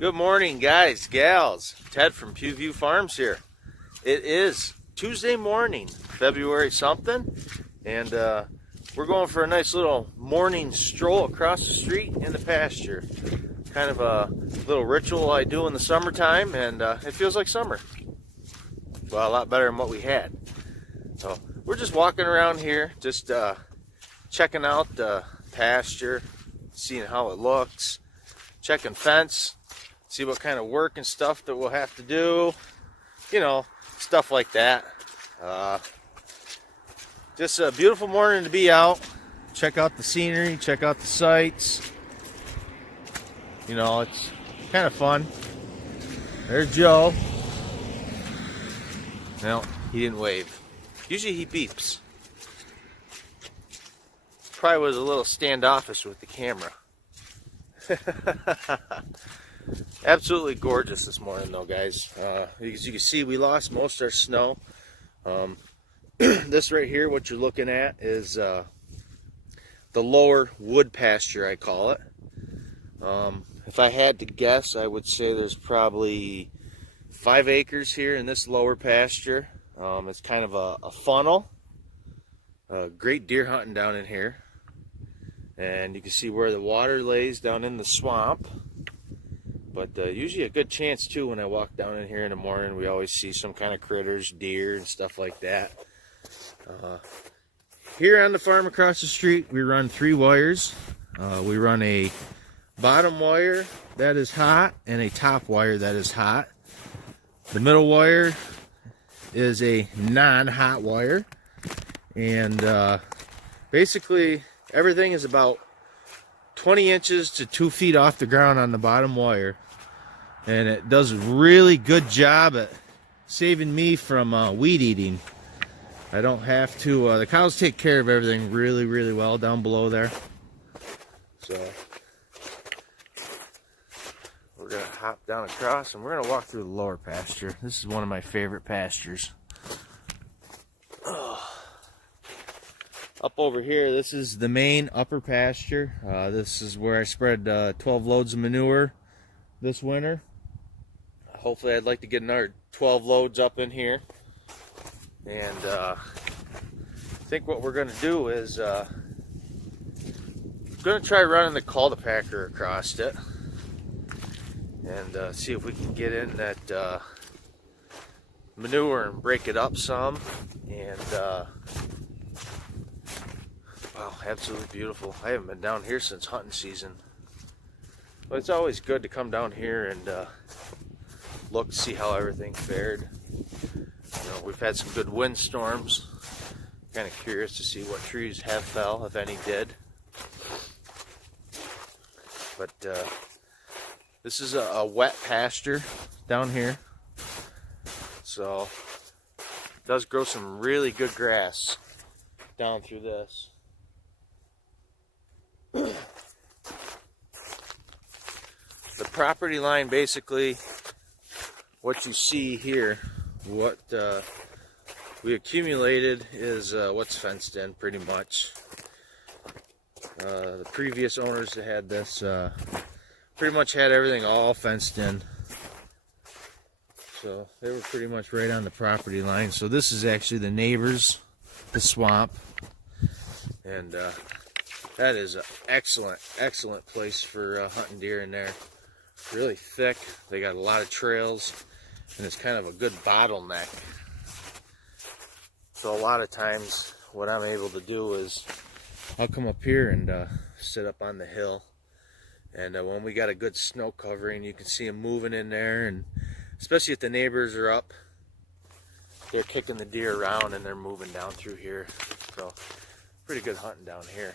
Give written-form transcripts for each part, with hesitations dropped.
Good morning, guys, gals. Ted from Pewview Farms here. It is Tuesday morning, February something, and we're going for a nice little morning stroll across the street in the pasture. Kind of a little ritual I do in the summertime, and it feels like summer. Well, a lot better than what we had. So we're just walking around here, just checking out the pasture, seeing how it looks, checking fence, see what kind of work and stuff that we'll have to do, you know, stuff like that. Just a beautiful morning to be out, check out the scenery, check out the sights. You know, it's kind of fun. There's Joe. No, he didn't wave. Usually he beeps. Probably was a little standoffish with the camera. Absolutely gorgeous this morning though, guys. As you can see, we lost most of our snow. This right here, what you're looking at, is the lower wood pasture, I call it. If I had to guess, I would say there's probably 5 acres here in this lower pasture. It's kind of a funnel. Great deer hunting down in here. And you can see where the water lays down in the swamp. But usually a good chance too when I walk down in here in the morning. We always see some kind of critters, deer and stuff like that. Here on the farm across the street, we run 3 wires. We run a bottom wire that is hot and a top wire that is hot. The middle wire is a non-hot wire. And basically everything is about 20 inches to 2 feet off the ground on the bottom wire, and it does a really good job at saving me from weed eating. I don't have to, the cows take care of everything really well down below there. So we're gonna hop down across and we're gonna walk through the lower pasture. This is one of my favorite pastures. Up over here, this is the main upper pasture. This is where I spread 12 loads of manure this winter. Hopefully I'd like to get another 12 loads up in here. And I think what we're going to do is going to try running the cultipacker across it. And see if we can get in that manure and break it up some. And wow, absolutely beautiful. I haven't been down here since hunting season. But it's always good to come down here and look, see how everything fared. You know, we've had some good windstorms. Kind of curious to see what trees have fell, if any did. But this is a wet pasture down here. So it does grow some really good grass down through this. The property line, basically what you see here, what we accumulated is what's fenced in pretty much. The previous owners that had this pretty much had everything all fenced in, so they were pretty much right on the property line. So this is actually the neighbors, the swamp, and that is an excellent place for hunting deer in there. Really thick. They got a lot of trails, and it's kind of a good bottleneck. So a lot of times what I'm able to do is I'll come up here and sit up on the hill. And when we got a good snow covering, you can see them moving in there. And especially if the neighbors are up, they're kicking the deer around and they're moving down through here. So pretty good hunting down here.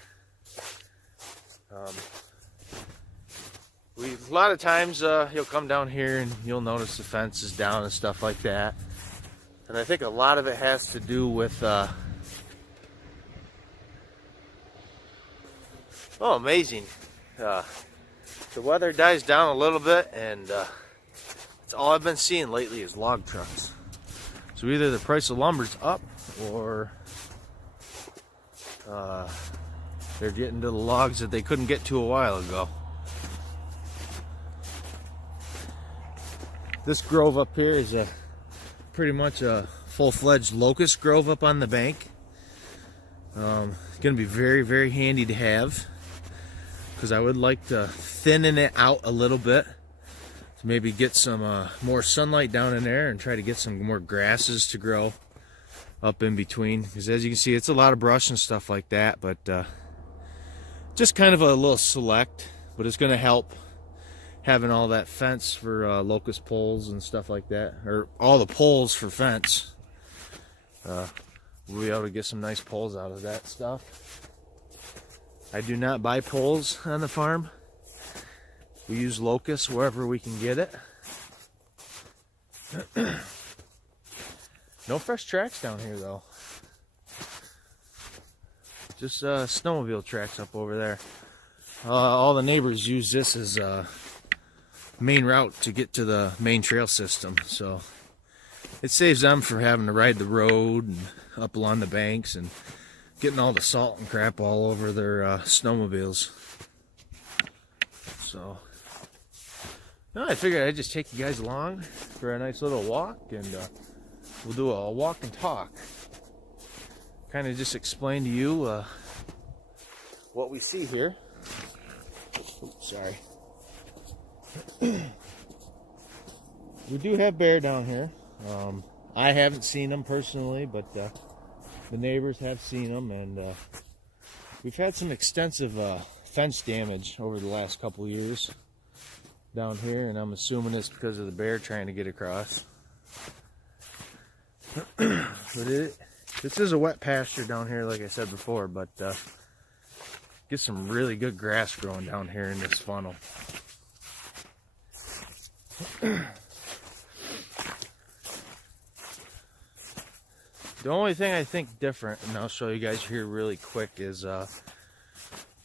A lot of times you'll come down here and you'll notice the fence is down and stuff like that. And I think a lot of it has to do with amazing. The weather dies down a little bit, and it's all I've been seeing lately is log trucks. So either the price of lumber's up, or they're getting to the logs that they couldn't get to a while ago. This grove up here is pretty much a full-fledged locust grove up on the bank. It's going to be very, very handy to have, because I would like to thinning it out a little bit to maybe get some more sunlight down in there and try to get some more grasses to grow up in between, because as you can see, it's a lot of brush and stuff like that, but just kind of a little select, but it's going to help having all that fence for locust poles and stuff like that, or all the poles for fence. We'll be able to get some nice poles out of that stuff. I do not buy poles on the farm. We use locusts wherever we can get it. No fresh tracks down here though. Just snowmobile tracks up over there. All the neighbors use this as main route to get to the main trail system, so it saves them from having to ride the road and up along the banks and getting all the salt and crap all over their snowmobiles. So no, I figured I'd just take you guys along for a nice little walk, and we'll do a walk and talk, kind of just explain to you what we see here. Oops, sorry. We do have bear down here. I haven't seen them personally, but the neighbors have seen them, and we've had some extensive fence damage over the last couple years down here, and I'm assuming it's because of the bear trying to get across. But this is a wet pasture down here, like I said before, but get some really good grass growing down here in this funnel. The only thing I think different, and I'll show you guys here really quick, is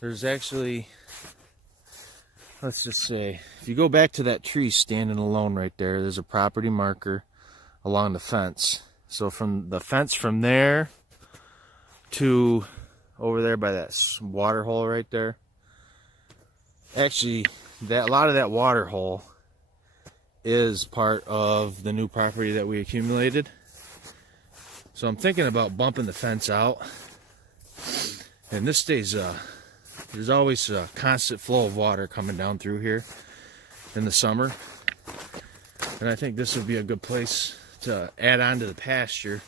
there's actually, let's just say, if you go back to that tree standing alone right there, there's a property marker along the fence. So from the fence from there to over there by that water hole right there, actually a lot of that water hole is part of the new property that we accumulated. So I'm thinking about bumping the fence out, and this stays there's always a constant flow of water coming down through here in the summer, and I think this would be a good place to add on to the pasture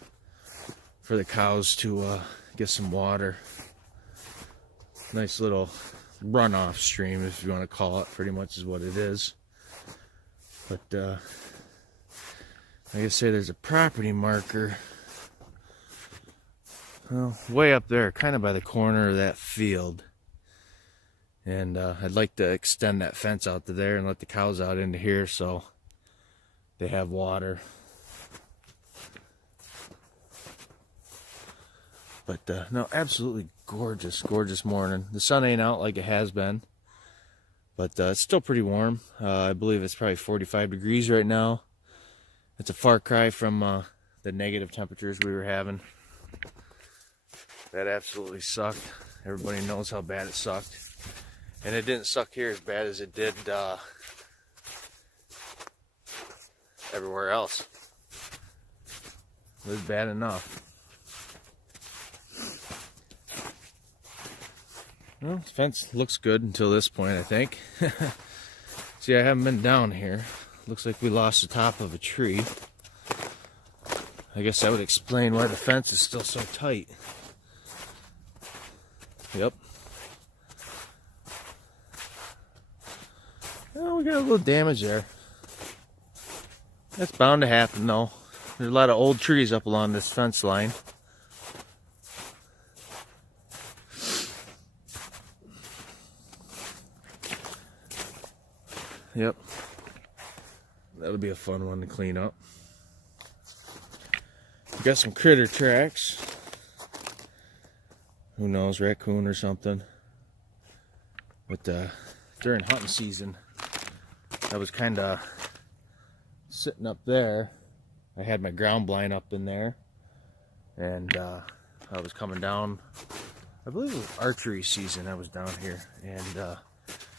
for the cows to get some water. Nice little runoff stream, if you want to call it, pretty much is what it is. But like I say, there's a property marker, well, way up there, kind of by the corner of that field. And I'd like to extend that fence out to there and let the cows out into here so they have water. But no, absolutely gorgeous, gorgeous morning. The sun ain't out like it has been, but it's still pretty warm. I believe it's probably 45 degrees right now. It's a far cry from the negative temperatures we were having. That absolutely sucked. Everybody knows how bad it sucked. And it didn't suck here as bad as it did everywhere else. It was bad enough. Well, the fence looks good until this point, I think. See, I haven't been down here. Looks like we lost the top of a tree. I guess that would explain why the fence is still so tight. Yep. Well, we got a little damage there. That's bound to happen, though. There's a lot of old trees up along this fence line. Yep. That'll be a fun one to clean up. We got some critter tracks. Who knows, raccoon or something. But during hunting season, I was kind of sitting up there. I had my ground blind up in there, and I was coming down. I believe it was archery season. I was down here, and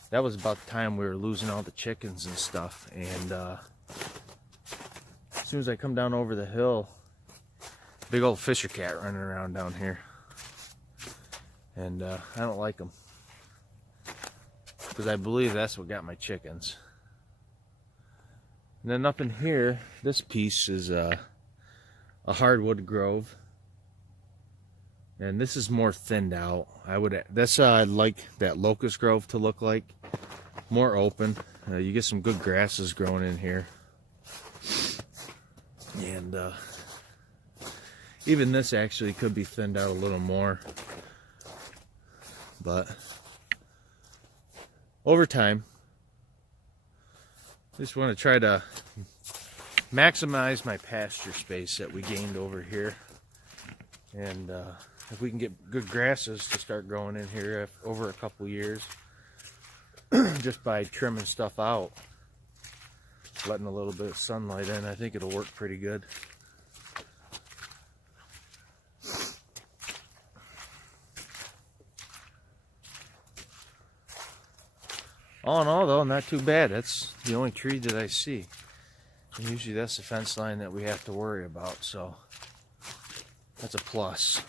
that was about the time we were losing all the chickens and stuff. And soon as I come down over the hill, big old fisher cat running around down here. And I don't like them, because I believe that's what got my chickens. And then up in here, this piece is a hardwood grove. And this is more thinned out. That's I'd like that locust grove to look like. More open. You get some good grasses growing in here. And even this actually could be thinned out a little more. But over time, just want to try to maximize my pasture space that we gained over here. And if we can get good grasses to start growing in here over a couple years, just by trimming stuff out, letting a little bit of sunlight in, I think it'll work pretty good. All in all, though, not too bad. That's the only tree that I see. And usually that's the fence line that we have to worry about, so that's a plus.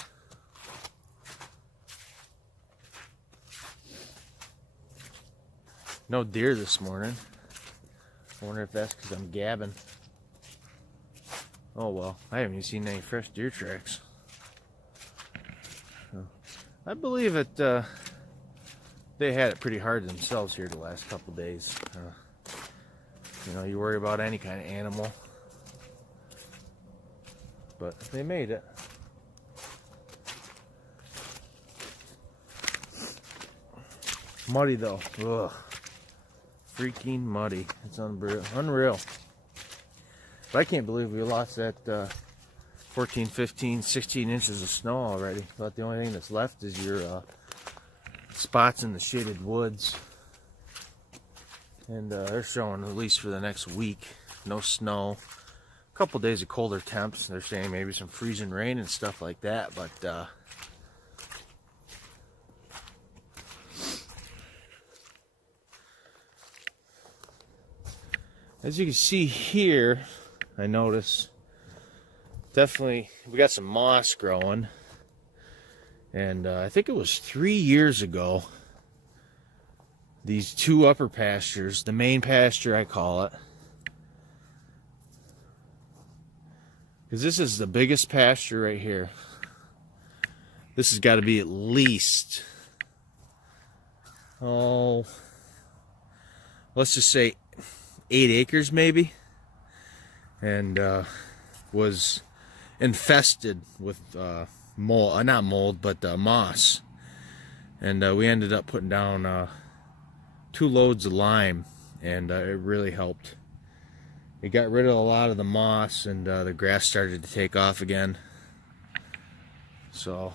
No deer this morning. I wonder if that's because I'm gabbing. Oh well, I haven't even seen any fresh deer tracks. I believe that they had it pretty hard themselves here the last couple days. You know, you worry about any kind of animal, but they made it. Muddy though. Ugh. Freaking muddy. It's unreal. But I can't believe we lost that 14, 15, 16 inches of snow already. But the only thing that's left is your spots in the shaded woods. And they're showing, at least for the next week, no snow. A couple days of colder temps. They're saying maybe some freezing rain and stuff like that. But as you can see here, I notice definitely we got some moss growing. And I think it was 3 years ago, these two upper pastures, the main pasture I call it, because this is the biggest pasture right here. This has got to be at least, oh, let's just say 8 acres maybe, and was infested with mold, not mold, but moss. And we ended up putting down 2 loads of lime, and it really helped. It got rid of a lot of the moss, and the grass started to take off again. So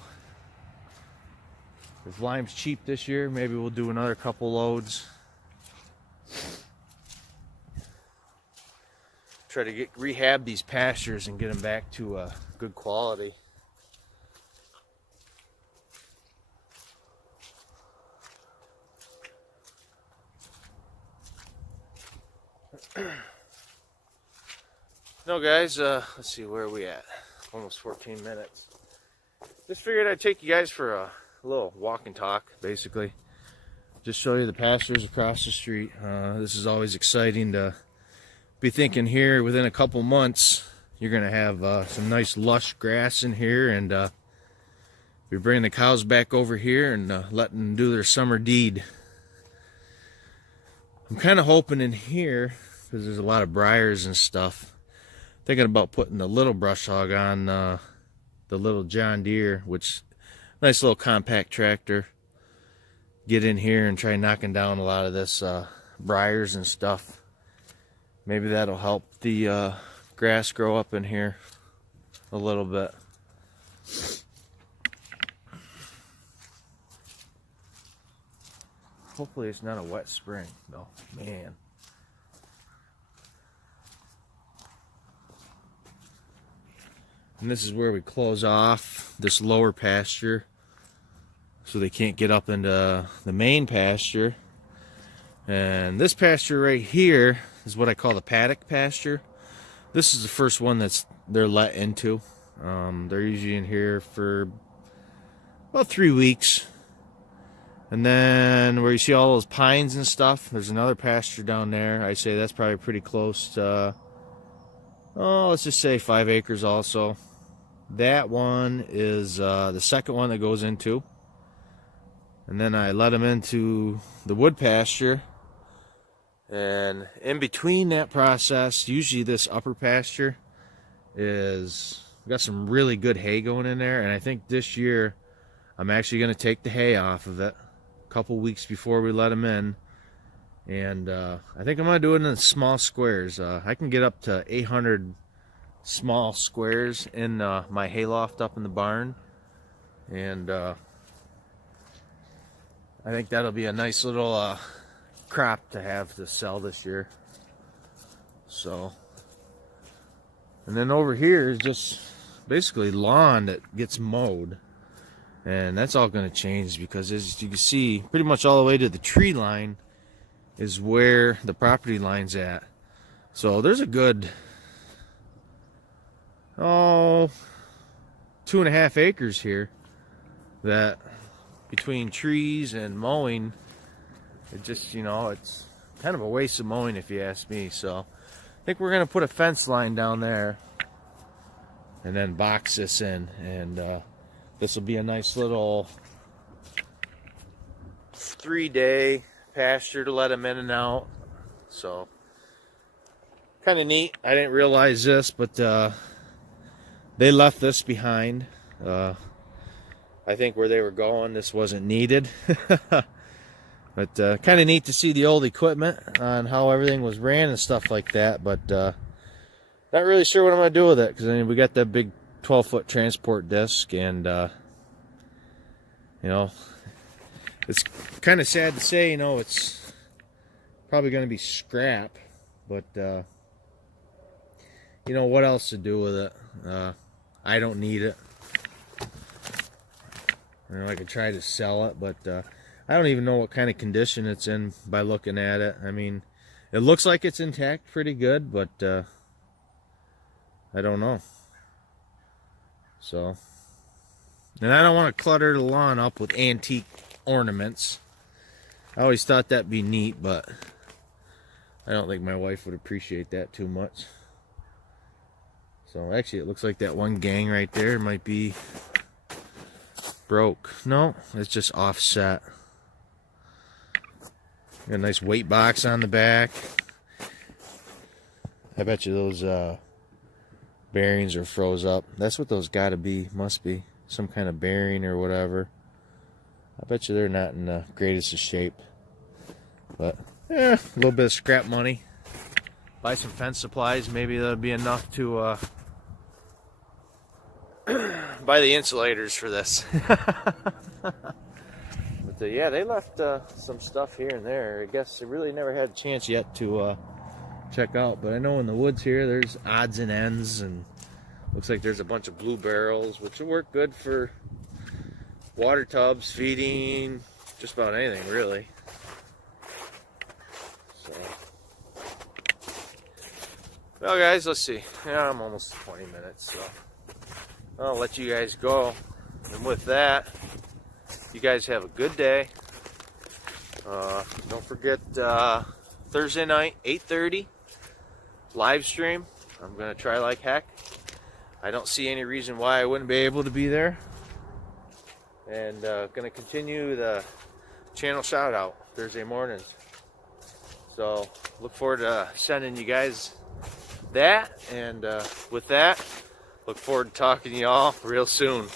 if lime's cheap this year, maybe we'll do another couple loads. Try to rehab these pastures and get them back to good quality. No, guys, let's see, where are we at? Almost 14 minutes. Just figured I'd take you guys for a little walk and talk, basically. Just show you the pastures across the street. This is always exciting to be thinking here within a couple months you're going to have some nice lush grass in here, and we bring the cows back over here and let them do their summer deed. I'm kind of hoping in here, because there's a lot of briars and stuff, thinking about putting the little brush hog on the little John Deere, which nice little compact tractor. Get in here and try knocking down a lot of this briars and stuff. Maybe that'll help the grass grow up in here a little bit. Hopefully it's not a wet spring, though. Man. And this is where we close off this lower pasture, so they can't get up into the main pasture. And this pasture right here is what I call the paddock pasture. This is the first one they're let into. They're usually in here for about 3 weeks. And then where you see all those pines and stuff, there's another pasture down there. I'd say that's probably pretty close to, let's just say 5 acres also. That one is the second one that goes into. And then I let them into the wood pasture. And in between that process, usually this upper pasture is got some really good hay going in there. And I think this year I'm actually going to take the hay off of it a couple weeks before we let them in. And I think I'm going to do it in small squares. I can get up to 800 small squares in my hayloft up in the barn. And I think that'll be a nice little crop to have to sell this year. So, and then over here is just basically lawn that gets mowed. And that's all going to change because, as you can see, pretty much all the way to the tree line is where the property line's at. So there's a good 2.5 acres here that between trees and mowing, it just, you know, it's kind of a waste of mowing if you ask me. So I think we're going to put a fence line down there and then box this in, and this will be a nice little 3-day pasture to let them in and out. So kind of neat. I didn't realize this, but they left this behind. I think where they were going, this wasn't needed. But kind of neat to see the old equipment on how everything was ran and stuff like that. But not really sure what I'm going to do with it, because I mean, we got that big 12-foot transport disc, and you know, it's kind of sad to say, you know, it's probably going to be scrap, but you know, what else to do with it? I don't need it. You know, I could try to sell it, but I don't even know what kind of condition it's in by looking at it. I mean, it looks like it's intact pretty good, but I don't know. So, and I don't want to clutter the lawn up with antique ornaments. I always thought that'd be neat, but I don't think my wife would appreciate that too much. So actually, it looks like that one gang right there might be broke. No, it's just offset. Got a nice weight box on the back. I bet you those bearings are froze up. That's what those gotta be. Must be some kind of bearing or whatever. I bet you they're not in the greatest of shape. But a little bit of scrap money. Buy some fence supplies. Maybe that'll be enough to buy the insulators for this. But yeah, they left some stuff here and there. I guess I really never had a chance yet to check out, but I know in the woods here there's odds and ends, and looks like there's a bunch of blue barrels, which will work good for water tubs, feeding, just about anything really. So, well guys, let's see. Yeah, I'm almost 20 minutes, so I'll let you guys go. And with that, you guys have a good day. Don't forget Thursday night, 8:30, live stream. I'm going to try like heck. I don't see any reason why I wouldn't be able to be there. And going to continue the channel shout out Thursday mornings. So look forward to sending you guys that. And with that, look forward to talking to y'all real soon.